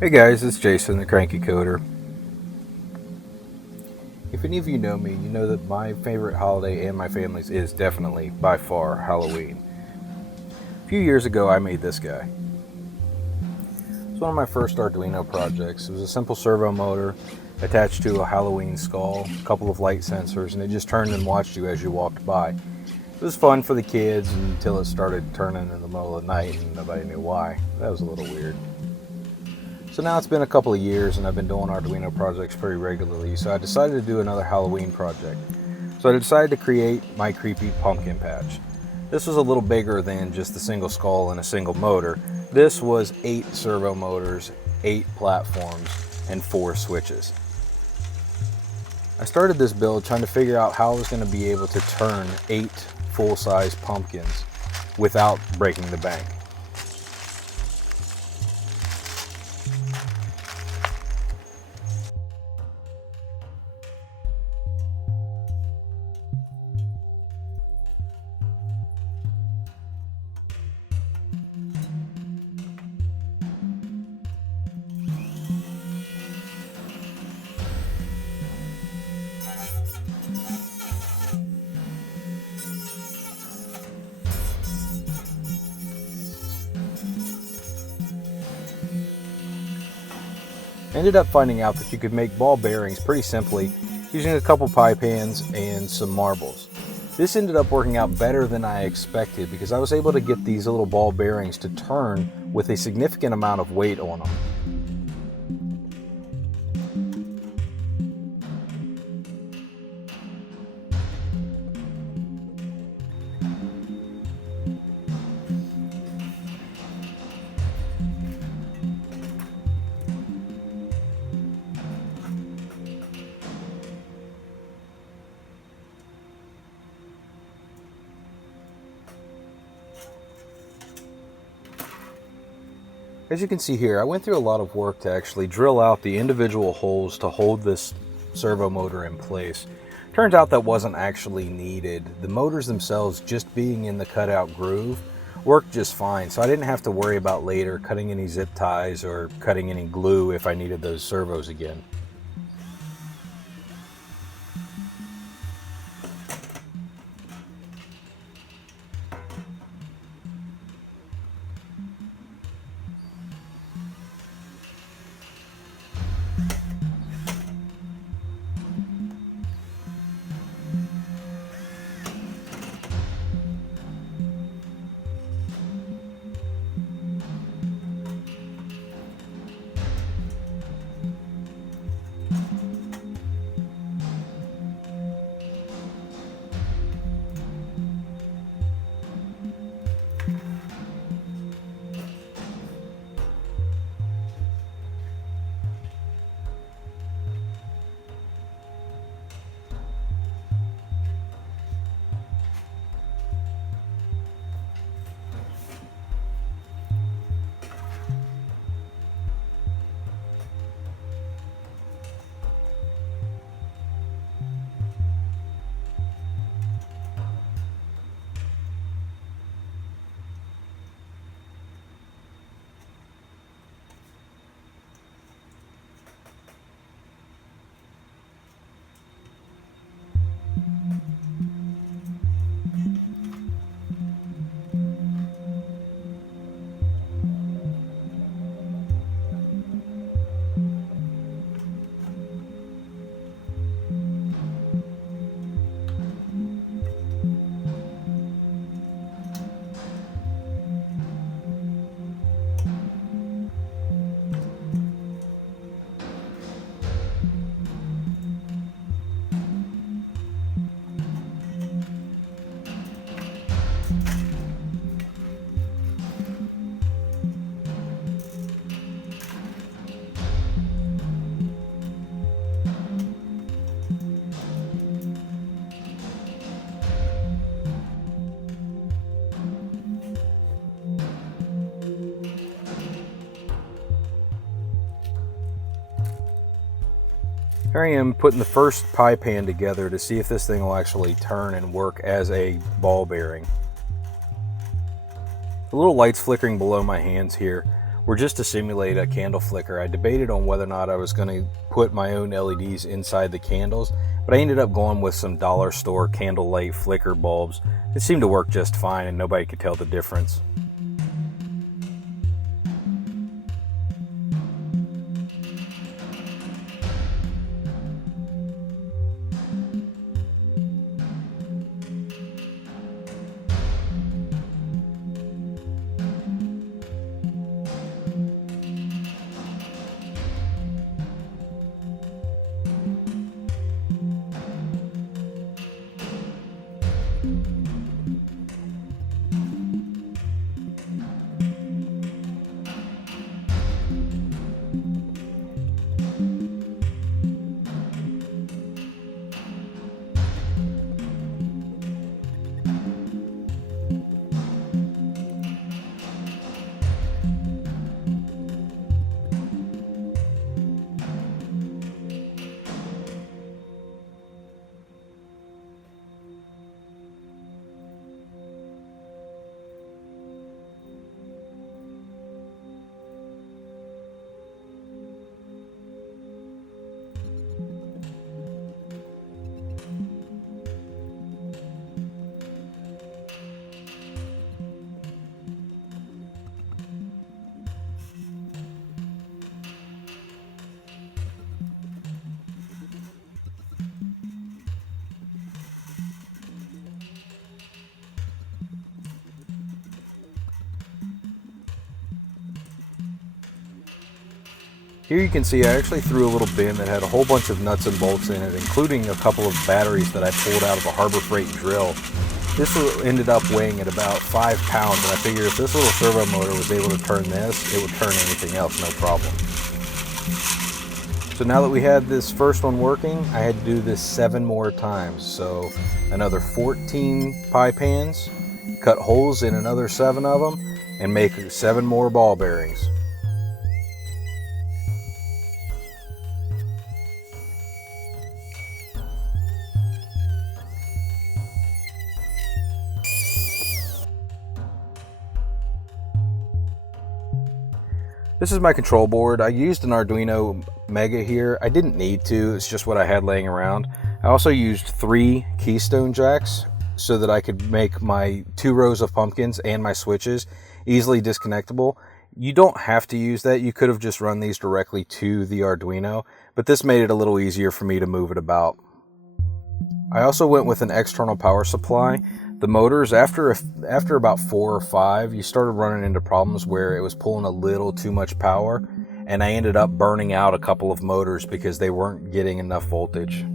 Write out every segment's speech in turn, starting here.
Hey guys, it's Jason, the Cranky Coder. If any of you know me, you know that my favorite holiday and my family's is definitely, by far, Halloween. A few years ago, I made this guy. It's one of my first Arduino projects. It was a simple servo motor attached to a Halloween skull, a couple of light sensors, and it just turned and watched you as you walked by. It was fun for the kids until it started turning in the middle of the night and nobody knew why. That was a little weird. So now it's been a couple of years and I've been doing Arduino projects pretty regularly, so I decided to do another Halloween project. So I decided to create my creepy pumpkin patch. This was a little bigger than just the single skull and a single motor. This was 8 servo motors, 8 platforms, and 4 switches. I started this build trying to figure out how I was going to be able to turn 8 full-size pumpkins without breaking the bank. I ended up finding out that you could make ball bearings pretty simply using a couple pie pans and some marbles. This ended up working out better than I expected because I was able to get these little ball bearings to turn with a significant amount of weight on them. As you can see here, I went through a lot of work to actually drill out the individual holes to hold this servo motor in place. Turns out that wasn't actually needed. The motors themselves, just being in the cutout groove, worked just fine, so I didn't have to worry about later cutting any zip ties or cutting any glue if I needed those servos again. Here I am putting the first pie pan together to see if this thing will actually turn and work as a ball bearing. The little lights flickering below my hands here were just to simulate a candle flicker. I debated on whether or not I was going to put my own LEDs inside the candles, but I ended up going with some dollar store candlelight flicker bulbs. It seemed to work just fine and nobody could tell the difference. Here you can see I actually threw a little bin that had a whole bunch of nuts and bolts in it, including a couple of batteries that I pulled out of a Harbor Freight drill. This ended up weighing at about 5 pounds, and I figured if this little servo motor was able to turn this, it would turn anything else, no problem. So now that we had this first one working, I had to do this 7 more times. So another 14 pie pans, cut holes in another 7 of them, and make 7 more ball bearings. This is my control board. I used an Arduino Mega here. I didn't need to, it's just what I had laying around. I also used 3 Keystone jacks so that I could make my 2 rows of pumpkins and my switches easily disconnectable. You don't have to use that. You could have just run these directly to the Arduino, but this made it a little easier for me to move it about. I also went with an external power supply. The motors, after about 4 or 5, you started running into problems where it was pulling a little too much power, and I ended up burning out a couple of motors because they weren't getting enough voltage.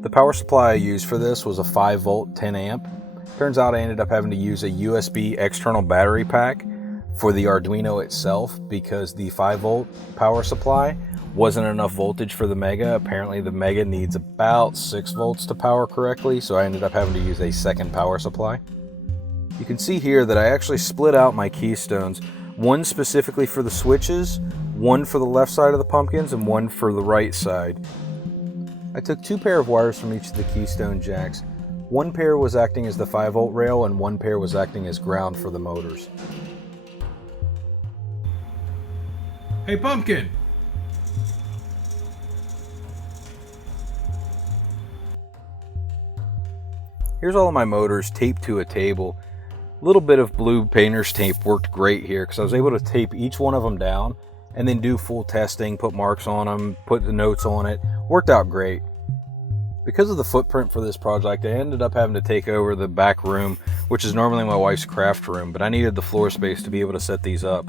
The power supply I used for this was a 5 volt 10 amp. Turns out I ended up having to use a USB external battery pack for the Arduino itself because the 5 volt power supply wasn't enough voltage for the Mega. Apparently the Mega needs about 6 volts to power correctly, so I ended up having to use a second power supply. You can see here that I actually split out my Keystones, one specifically for the switches, one for the left side of the pumpkins, and one for the right side. I took 2 pair of wires from each of the Keystone jacks. One pair was acting as the 5 volt rail and one pair was acting as ground for the motors. Hey Pumpkin! Here's all of my motors taped to a table. A little bit of blue painter's tape worked great here because I was able to tape each one of them down and then do full testing, put marks on them, put the notes on it. Worked out great. Because of the footprint for this project, I ended up having to take over the back room, which is normally my wife's craft room, but I needed the floor space to be able to set these up.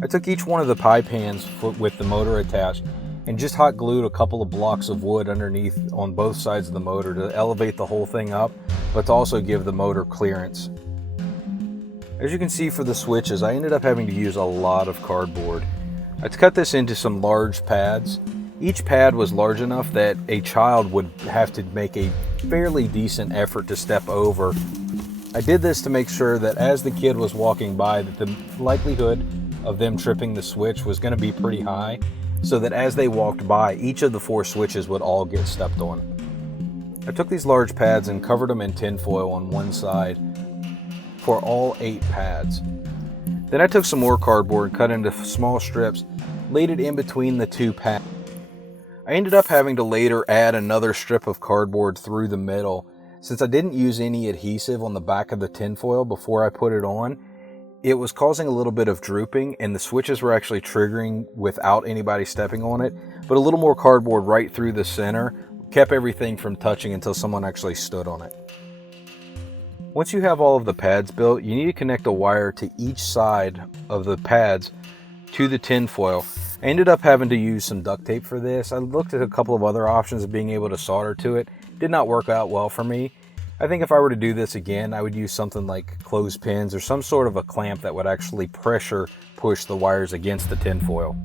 I took each one of the pie pans with the motor attached and just hot glued a couple of blocks of wood underneath on both sides of the motor to elevate the whole thing up, but to also give the motor clearance. As you can see for the switches, I ended up having to use a lot of cardboard. I cut this into some large pads. Each pad was large enough that a child would have to make a fairly decent effort to step over. I did this to make sure that as the kid was walking by, that the likelihood of them tripping the switch was going to be pretty high, so that as they walked by, each of the 4 switches would all get stepped on. I took these large pads and covered them in tin foil on one side for all 8 pads. Then I took some more cardboard, cut into small strips, laid it in between the two pads. I ended up having to later add another strip of cardboard through the middle. Since I didn't use any adhesive on the back of the tinfoil before I put it on, it was causing a little bit of drooping, and the switches were actually triggering without anybody stepping on it. But a little more cardboard right through the center kept everything from touching until someone actually stood on it. Once you have all of the pads built, you need to connect a wire to each side of the pads to the tinfoil. I ended up having to use some duct tape for this. I looked at a couple of other options of being able to solder to it. Did not work out well for me. I think if I were to do this again, I would use something like clothespins or some sort of a clamp that would actually pressure push the wires against the tinfoil.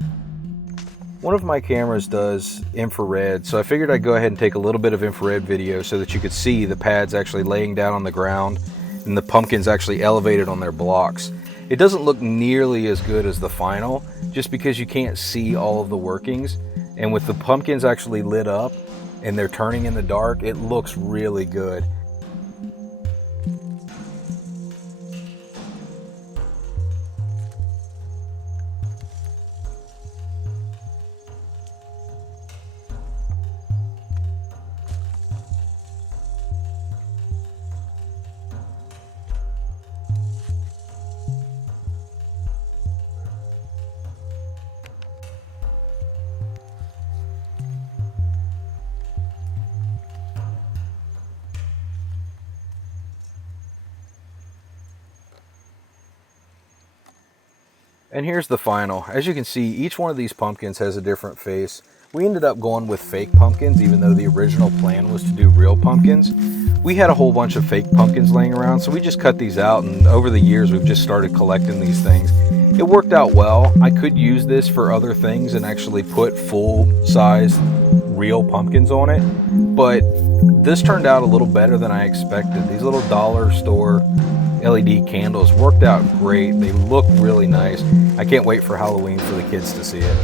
One of my cameras does infrared, so I figured I'd go ahead and take a little bit of infrared video so that you could see the pads actually laying down on the ground and the pumpkins actually elevated on their blocks. It doesn't look nearly as good as the final, just because you can't see all of the workings. And with the pumpkins actually lit up and they're turning in the dark, it looks really good. And here's the final. As you can see, each one of these pumpkins has a different face. We ended up going with fake pumpkins, even though the original plan was to do real pumpkins. We had a whole bunch of fake pumpkins laying around, so we just cut these out, and over the years we've just started collecting these things. It worked out well. I could use this for other things and actually put full-size real pumpkins on it, but this turned out a little better than I expected. These little dollar store LED candles worked out great. They look really nice. I can't wait for Halloween for the kids to see it.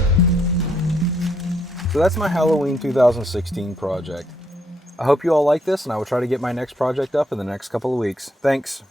So that's my Halloween 2016 project. I hope you all like this, and I will try to get my next project up in the next couple of weeks. Thanks.